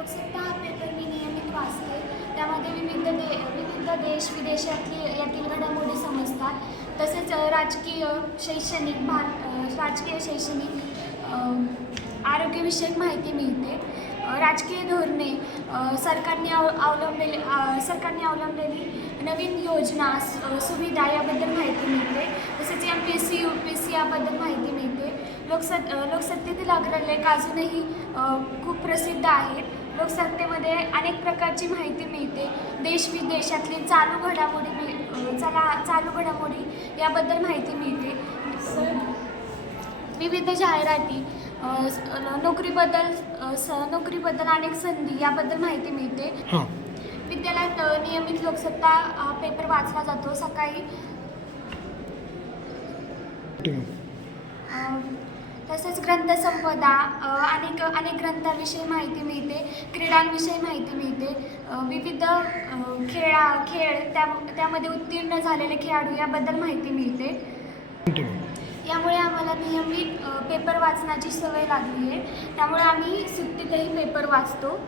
लोकसत्ता हा पेपर मी नियमित वाचते. त्यामध्ये विविध दे विविध देश विदेशातली यातील घडामोडी समजतात. तसेच राजकीय शैक्षणिक भार राजकीय शैक्षणिक आरोग्यविषयक माहिती मिळते. राजकीय धोरणे सरकारने अव अवलंबलेली सरकारने अवलंबलेली नवीन योजना सुविधा याबद्दल माहिती मिळते. तसेच M P S C U P S C याबद्दल माहिती मिळते. लोकसत् लोकसत्तेतील अग्रलेख अजूनही खूप प्रसिद्ध आहेत. लोकसत्तेमध्ये अनेक प्रकारची माहिती मिळते. देश विदेशातली चालू घडामोडी मिळ चला चालू घडामोडी याबद्दल माहिती मिळते. विविध जाहिराती नोकरीबद्दल स नोकरीबद्दल अनेक संधी याबद्दल माहिती मिळते. विद्यालयात नियमित लोकसत्ता हा पेपर वाचला जातो. सकाळी तसेच ग्रंथसंपदा अनेक अनेक ग्रंथाविषयी माहिती मिळते क्रीडांविषयी माहिती मिळते. विविध खेळा खेळ त्या त्यामध्ये उत्तीर्ण झालेले खेळाडू याबद्दल माहिती मिळते. यामुळे आम्हाला नेहमी पेपर वाचण्याची सवय लागली आहे. त्यामुळे आम्ही सुट्टीतही पेपर वाचतो.